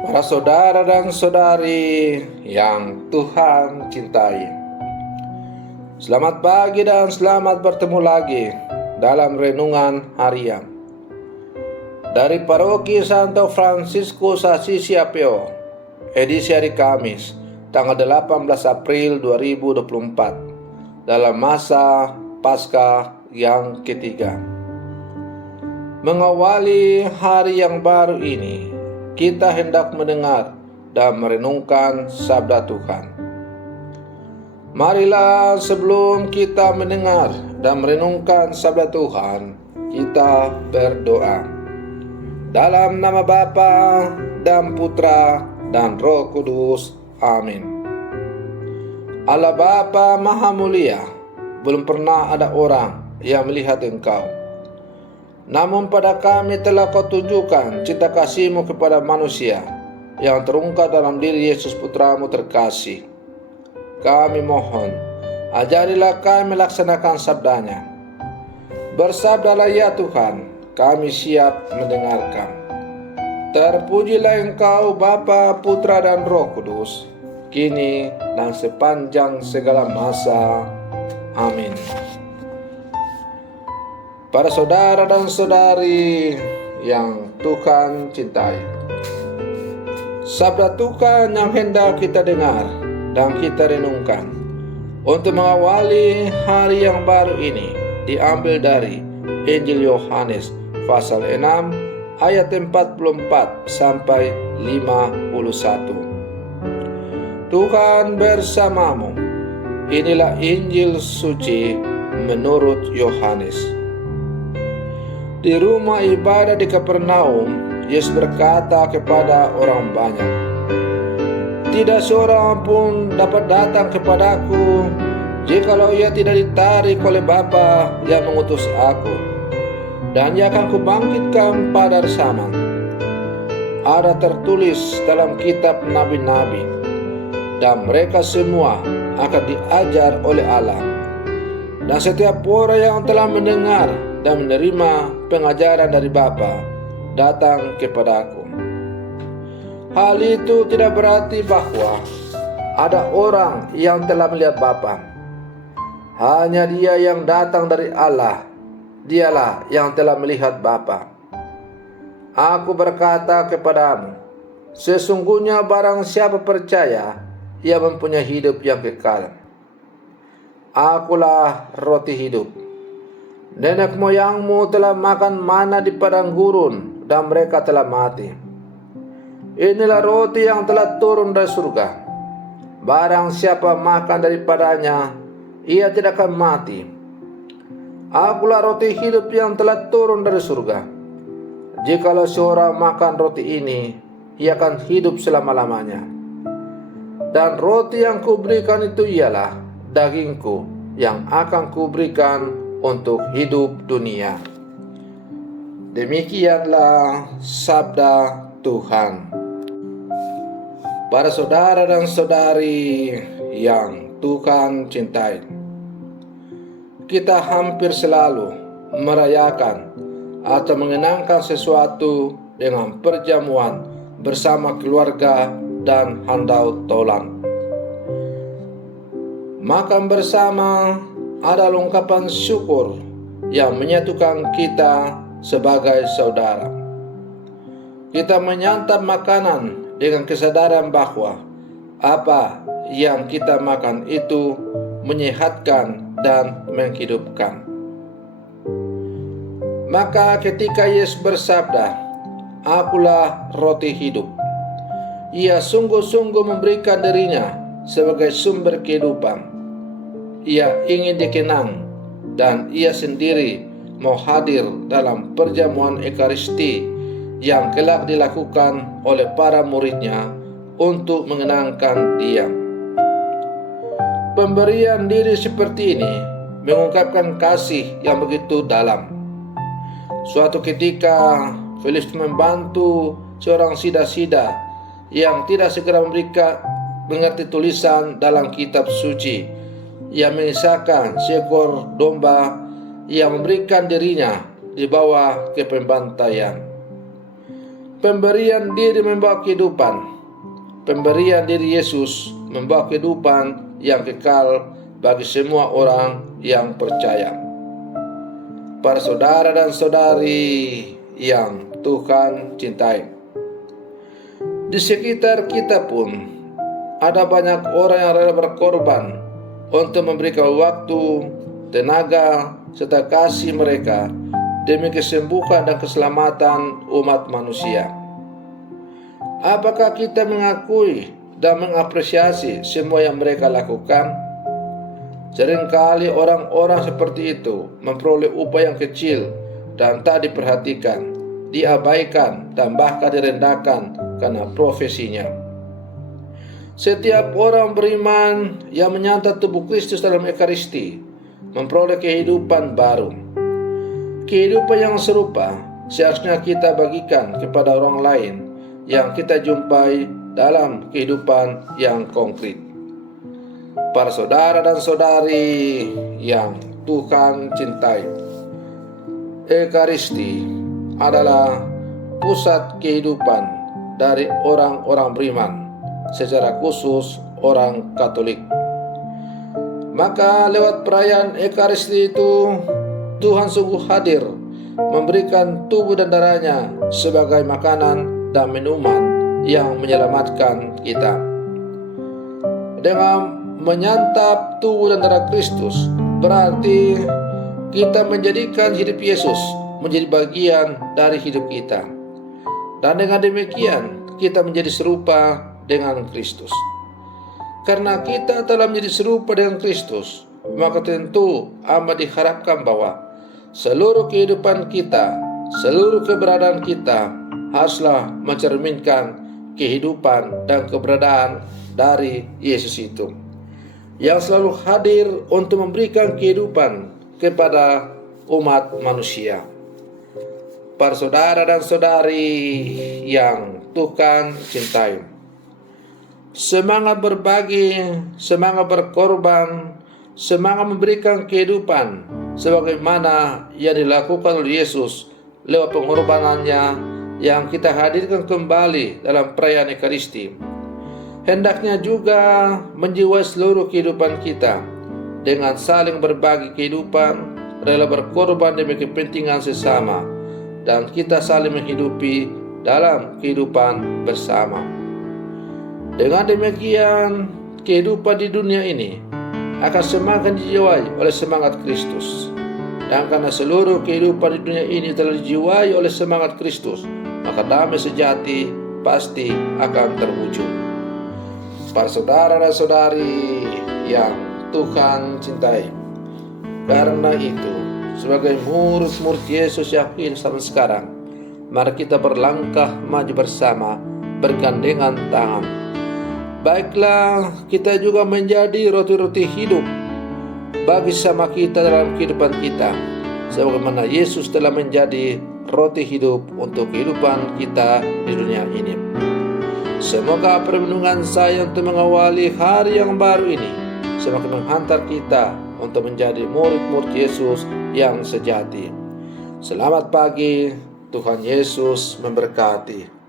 Para saudara dan saudari yang Tuhan cintai, selamat pagi dan selamat bertemu lagi dalam renungan harian dari Paroki Santo Fransiskus Assisi Apeo, edisi hari Kamis, tanggal 18 April 2024, dalam masa Paskah yang ketiga. Mengawali hari yang baru ini, kita hendak mendengar dan merenungkan sabda Tuhan. Marilah sebelum kita mendengar dan merenungkan sabda Tuhan, kita berdoa. Dalam nama Bapa dan Putra dan Roh Kudus. Amin. Allah Bapa Maha Mulia, belum pernah ada orang yang melihat Engkau. Namun pada kami telah Kau tunjukkan cinta kasih-Mu kepada manusia yang terungkap dalam diri Yesus Putra-Mu terkasih. Kami mohon, ajarilah kami melaksanakan sabdanya. Bersabdalah ya Tuhan, kami siap mendengarkan. Terpujilah Engkau Bapa, Putra dan Roh Kudus, kini dan sepanjang segala masa. Amin. Para saudara dan saudari yang Tuhan cintai, sabda Tuhan yang hendak kita dengar dan kita renungkan untuk mengawali hari yang baru ini diambil dari Injil Yohanes pasal 6 ayat 44 sampai 51. Tuhan bersamamu. Inilah Injil suci menurut Yohanes. Di rumah ibadah di Kapernaum, Yesus berkata kepada orang banyak, "Tidak seorang pun dapat datang kepadaku, jikalau ia tidak ditarik oleh Bapa yang mengutus aku, dan ia akan kubangkitkan pada hari zaman." Ada tertulis dalam kitab nabi-nabi, dan mereka semua akan diajar oleh Allah. Dan setiap orang yang telah mendengar dan menerima pengajaran dari Bapa datang kepadaku. Hal itu tidak berarti bahwa ada orang yang telah melihat Bapa. Hanya dia yang datang dari Allah, dialah yang telah melihat Bapa. Aku berkata kepadamu, sesungguhnya barang siapa percaya, ia mempunyai hidup yang kekal. Akulah roti hidup. Nenek moyangmu telah makan mana di padang gurun, dan mereka telah mati. Inilah roti yang telah turun dari surga. Barang siapa makan daripadanya, ia tidak akan mati. Akulah roti hidup yang telah turun dari surga. Jikalau seorang makan roti ini, ia akan hidup selama-lamanya. Dan roti yang kuberikan itu ialah dagingku yang akan kuberikan untuk hidup dunia. Demikianlah sabda Tuhan. Para saudara dan saudari yang Tuhan cintai, kita hampir selalu merayakan atau mengenangkan sesuatu dengan perjamuan bersama keluarga dan handau taulan. Makan bersama adalah ungkapan syukur yang menyatukan kita sebagai saudara. Kita menyantap makanan dengan kesadaran bahwa apa yang kita makan itu menyehatkan dan menghidupkan. Maka ketika Yesus bersabda, "Akulah roti hidup," Ia sungguh-sungguh memberikan dirinya sebagai sumber kehidupan. Ia ingin dikenang dan ia sendiri mau hadir dalam perjamuan Ekaristi yang kelak dilakukan oleh para muridnya untuk mengenangkan Dia. Pemberian diri seperti ini mengungkapkan kasih yang begitu dalam. Suatu ketika Filistus membantu seorang sida-sida yang tidak segera mengerti tulisan dalam kitab suci. Ia mengisahkan seekor domba yang memberikan dirinya dibawa ke pembantaian. pemberian diri membawa kehidupan. Pemberian diri Yesus membawa kehidupan yang kekal bagi semua orang yang percaya. Para saudara dan saudari yang Tuhan cintai, di sekitar kita pun ada banyak orang yang rela berkorban untuk memberikan waktu, tenaga, serta kasih mereka demi kesembuhan dan keselamatan umat manusia. Apakah kita mengakui dan mengapresiasi semua yang mereka lakukan? Seringkali orang-orang seperti itu memperoleh upah yang kecil dan tak diperhatikan, diabaikan, dan bahkan direndahkan karena profesinya. Setiap orang beriman yang menyantap tubuh Kristus dalam Ekaristi memperoleh kehidupan baru. Kehidupan yang serupa seharusnya kita bagikan kepada orang lain yang kita jumpai dalam kehidupan yang konkret. Para saudara dan saudari yang Tuhan cintai, Ekaristi adalah pusat kehidupan dari orang-orang beriman, secara khusus orang Katolik. Maka lewat perayaan Ekaristi itu, Tuhan sungguh hadir memberikan tubuh dan darahnya sebagai makanan dan minuman yang menyelamatkan kita. Dengan menyantap tubuh dan darah Kristus, berarti kita menjadikan hidup Yesus menjadi bagian dari hidup kita. Dan dengan demikian, kita menjadi serupa dengan Kristus. Karena kita telah menjadi serupa dengan Kristus, maka tentu amat diharapkan bahwa seluruh kehidupan kita, seluruh keberadaan kita haruslah mencerminkan kehidupan dan keberadaan dari Yesus itu, yang selalu hadir untuk memberikan kehidupan kepada umat manusia. Para saudara dan saudari yang Tuhan cintai, semangat berbagi, semangat berkorban, semangat memberikan kehidupan sebagaimana yang dilakukan oleh Yesus lewat pengorbanannya yang kita hadirkan kembali dalam perayaan Ekaristi, hendaknya juga menjiwai seluruh kehidupan kita dengan saling berbagi kehidupan, rela berkorban demi kepentingan sesama, dan kita saling menghidupi dalam kehidupan bersama. Dengan demikian, kehidupan di dunia ini akan semakin dijiwai oleh semangat Kristus. Dan karena seluruh kehidupan di dunia ini telah dijiwai oleh semangat Kristus, maka damai sejati pasti akan terwujud. Para saudara dan saudari yang Tuhan cintai, karena itu, sebagai murid-murid Yesus yang hidup sampai sekarang, mari kita berlangkah maju bersama, bergandengan tangan. Baiklah, kita juga menjadi roti-roti hidup bagi sama kita dalam kehidupan kita, sebagaimana Yesus telah menjadi roti hidup untuk kehidupan kita di dunia ini. Semoga perlindungan saya untuk mengawali hari yang baru ini semakin menghantar kita untuk menjadi murid-murid Yesus yang sejati. Selamat pagi, Tuhan Yesus memberkati.